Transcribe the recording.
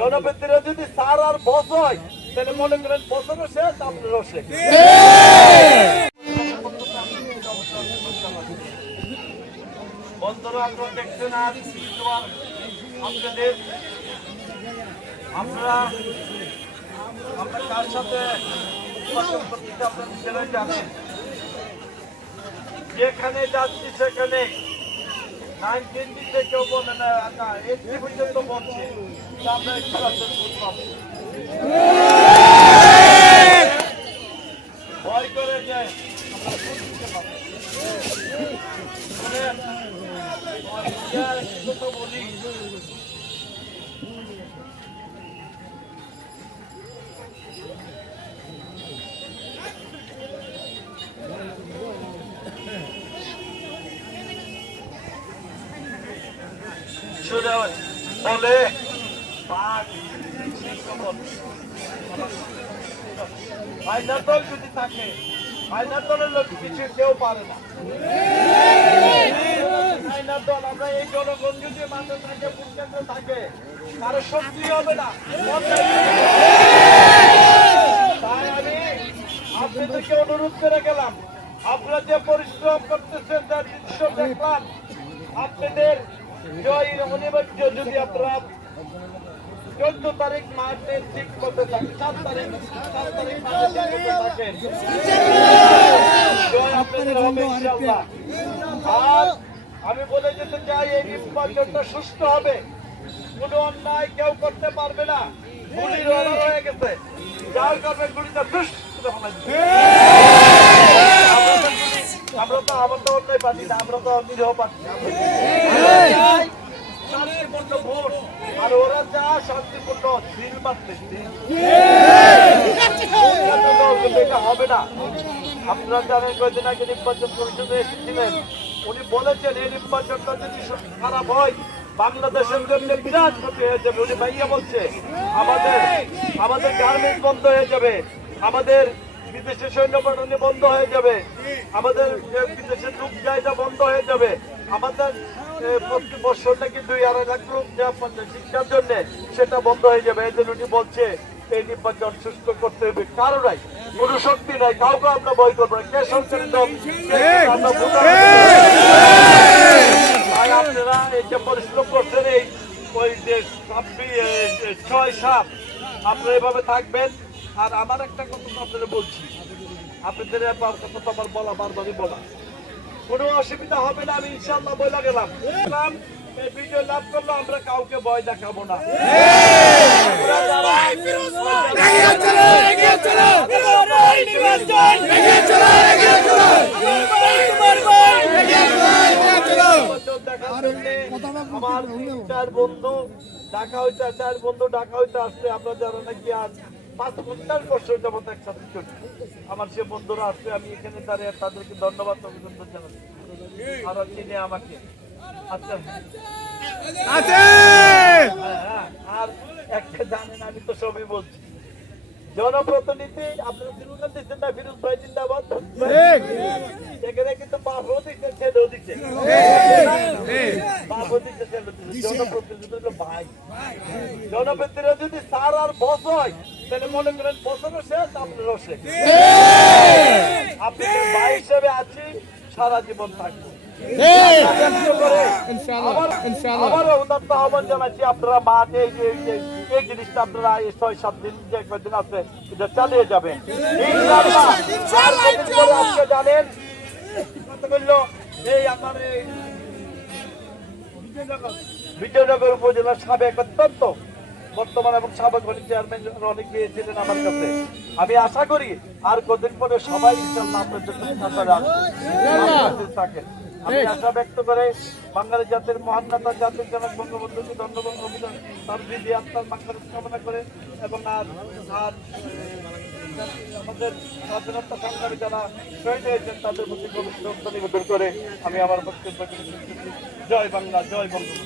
জনপ্রতিনিধিরা যদি স্যার আর বস হয় তাহলে মনে করেন বছরও শেষ আপনারও শেষ। বন্ধুরা আপনারা দেখছেন আর আপনাদের আমরা কার সাথে আপনারা নিজেরাই জানেন। যেখানে যাচ্ছি সেখানে 19 কেউ বলে না 80 পর্যন্ত বলছে আমরা একটু ভয় করে যায় বলি। বলে ফাইনাল দল যদি থাকে ফাইনাল দলের লোক কিছু কেউ পারে না। ফাইনাল দল আমরা এই জনগণ যদি মাঠে থাকে ভোটকেন্দ্রে থাকে কারো শক্তি হবে না। তাই আমি আপনাদেরকে অনুরোধ করে গেলাম, আপনারা যে পরিশ্রম করতেছেন তার দৃশ্য দেখলাম। আপনাদের জয়ের অনিবার্য যদি আপনারা 14 তারিখ মাঠে ঠিক করতে থাকেন, 7 তারিখ মাঠে ঠিক করতে থাকেন, জয় আপনাদের হবে ইনশাআল্লাহ। আর আমি বলে যেতে চাই এই নির্বাচনটা সুষ্ঠু হবে, কোনো অন্যায় কেউ করতে পারবে না। গুলির অর্ডার হয়ে গেছে, যার কারণে গুলিটা আমরা তো আমার তো অন্যায় পাচ্ছি না, আমরা তো নিরীহ পাচ্ছি শান্তিপূর্ণ ভোট। আর ওরা যা শান্তিপূর্ণ দিল পাচ্ছে এটা হবে না। আপনারা জানেন কয়েকদিন আগে নির্বাচন পরিষদে এসেছিলেন, উনি বলেছেন এই নির্বাচনটা যদি খারাপ হয় বাংলাদেশের জন্য বিরাট ক্ষতি হয়ে যাবে। উনি ভাইয়া বলছে আমাদের গার্মেন্টস বন্ধ হয়ে যাবে, আমাদের বিদেশে সৈন্য পাঠানো বন্ধ হয়ে যাবে, আমাদের বিদেশের লোক জায়গা বন্ধ হয়ে যাবে, আমাদের প্রতি বছর নাকি 2-2.5 লাখ লোক শিক্ষার জন্য সেটা বন্ধ হয়ে যাবে। এই জন্য উনি বলছে এই নির্বাচন সুস্থ করতে হবে। কারো নাই, কোনো শক্তি নাই, কাউকে আমরা ভয় করবো না। কে সরকারি দল আপনারা এই যে পরিশ্রম করছেন এই ওই যে 6-7 আপনারা এভাবে থাকবেন। আর আমার একটা কথা আপনাদের বলছি, আপনাদের কথা তো আমার বলা বারবারই বলা, কোনো অসুবিধা হবে না। আমি ইনশাআল্লাহ বলে গেলাম এই বিজয় লাভ করলো, আমরা কাউকে ভয় দেখাবো না। আমার 4 বন্ধু ঢাকা হইতে আসছে, আমরা যারা নাকি আজ 50 বছর যাবত একসাথে চলছি, আমার সে বন্ধুরা আসছে, আমি এখানে দাঁড়িয়ে তাদেরকে ধন্যবাদ অভিনন্দন জানাচ্ছি। আর চিনে আমাকে আচ্ছা আর একটা জানেন, আমি তো সবই বলছি, জনপ্রতিনিধি আপনারা স্লোগান দিচ্ছেন না, ফিরোজ ভাই জিন্দাবাদ, এখানে কিন্তু বাপও দিচ্ছে ছেলেও দিচ্ছে, বাপও দিচ্ছে ছেলে দিচ্ছে। জনপ্রতিনিধি হলো ভাই, জনপ্রতিনিধিরা যদি স্যার আর বস হয় তাহলে মনে করেন বছরও শেষ আপনারও শেষ। আপনাদের ভাই হিসেবে আছি, সারা জীবন থাকবো। আবারও উদাত্ত আহ্বান জানাচ্ছি, আপনারা মাঠে এই জিনিসটা আপনারা 6-7 দিন যে কয়েকদিন আছে এটা চালিয়ে যাবেন আজকে জানেন কথা বললো এই আমার এই বিজয়নগর উপজেলার সাবেক অত্যন্ত বর্তমান এবং সাবেক চেয়ারম্যান অনেক গিয়েছিলেন আমার কাছে। আমি আশা করি আর কদিন পরে সবাই ইনশাআল্লাহ আপনার জন্য থাকেন। আমি আশা ব্যক্ত করে বাঙালি জাতির মহান নেতা জাতির জনক বঙ্গবন্ধুকে ধন্যবাদ অভিনন্দন তার বিধি আত্মার বাংলাদেশ কামনা করে এবং আর আমাদের স্বাধীনতা সংগ্রামী যারা শহীদ হয়েছেন তাদের প্রতি নিবেদন করে আমি আমার বক্তব্য জয় বাংলা, জয় বঙ্গবন্ধু।